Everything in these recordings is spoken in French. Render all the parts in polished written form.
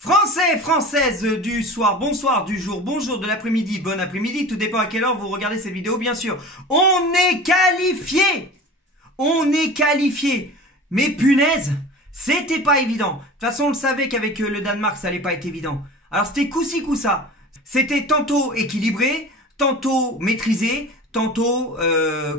Français, Françaises du soir, bonsoir, du jour, bonjour, de l'après-midi, bon après-midi, tout dépend à quelle heure vous regardez cette vidéo, bien sûr. On est qualifié! On est qualifié! Mais punaise, c'était pas évident. De toute façon, on le savait qu'avec le Danemark, ça allait pas être évident. Alors c'était coup-ci, coup-ça. C'était tantôt équilibré, tantôt maîtrisé, tantôt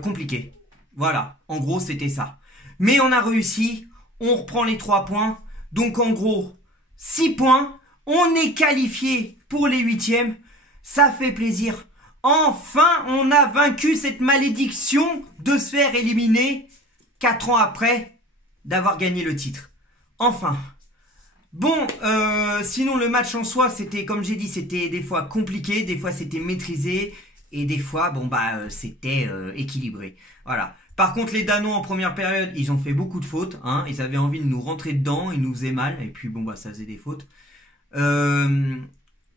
compliqué. Voilà, en gros, c'était ça. Mais on a réussi, on reprend les 3 points. Donc en gros, 6 points, on est qualifié pour les 8e. Ça fait plaisir. Enfin, on a vaincu cette malédiction de se faire éliminer 4 ans après d'avoir gagné le titre. Enfin. Bon, sinon le match en soi, c'était, comme j'ai dit, c'était des fois compliqué, des fois c'était maîtrisé, et des fois, bon bah, c'était équilibré. Voilà. Par contre, les Danois en première période, ils ont fait beaucoup de fautes. Hein. Ils avaient envie de nous rentrer dedans, ils nous faisaient mal, et puis bon bah, ça faisait des fautes. On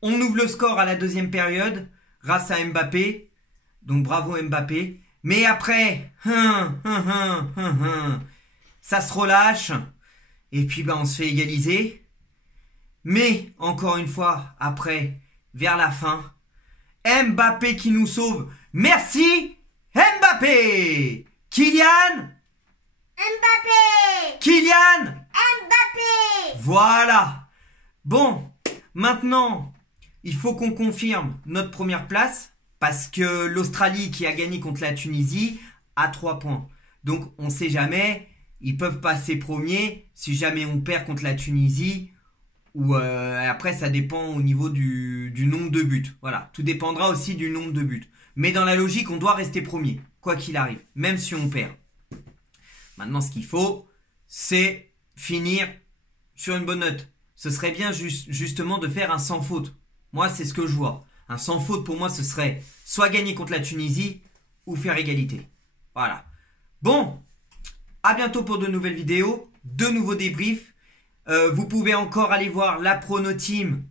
ouvre le score à la deuxième période, grâce à Mbappé. Donc bravo Mbappé. Mais après, ça se relâche. Et puis bah, on se fait égaliser. Mais, encore une fois, après, vers la fin, Mbappé qui nous sauve. Merci Mbappé! Kylian Mbappé! Kylian Mbappé! Voilà. Bon, maintenant, il faut qu'on confirme notre première place parce que l'Australie qui a gagné contre la Tunisie a 3 points. Donc, on ne sait jamais, ils peuvent passer premiers si jamais on perd contre la Tunisie. Ou après ça dépend au niveau du nombre de buts. Voilà, tout dépendra aussi du nombre de buts. Mais dans la logique, on doit rester premier, quoi qu'il arrive, même si on perd. Maintenant, ce qu'il faut, c'est finir sur une bonne note. Ce serait bien justement de faire un sans faute. Moi, c'est ce que je vois. Un sans faute, pour moi, ce serait soit gagner contre la Tunisie ou faire égalité. Voilà. Bon, à bientôt pour de nouvelles vidéos, de nouveaux débriefs. Vous pouvez encore aller voir la prono team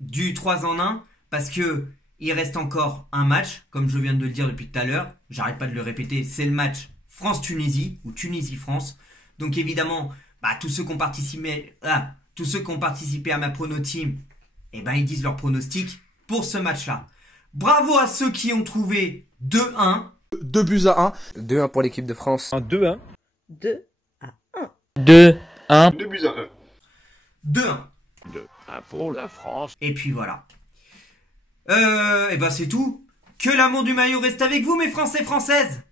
du 3 en 1 parce que il reste encore un match, comme je viens de le dire depuis tout à l'heure. J'arrête pas de le répéter, c'est le match France-Tunisie ou Tunisie-France. Donc évidemment, bah, tous ceux qui ont participé à ma prono team, eh ben, ils disent leur pronostic pour ce match-là. Bravo à ceux qui ont trouvé 2-1. 2-1. 2-1 pour l'équipe de France. 2-1. 2-1. 2-1. 2-1. 2-1. 2-1 pour la France. Et puis voilà. Et ben c'est tout. Que l'amour du maillot reste avec vous, mes Français, Françaises.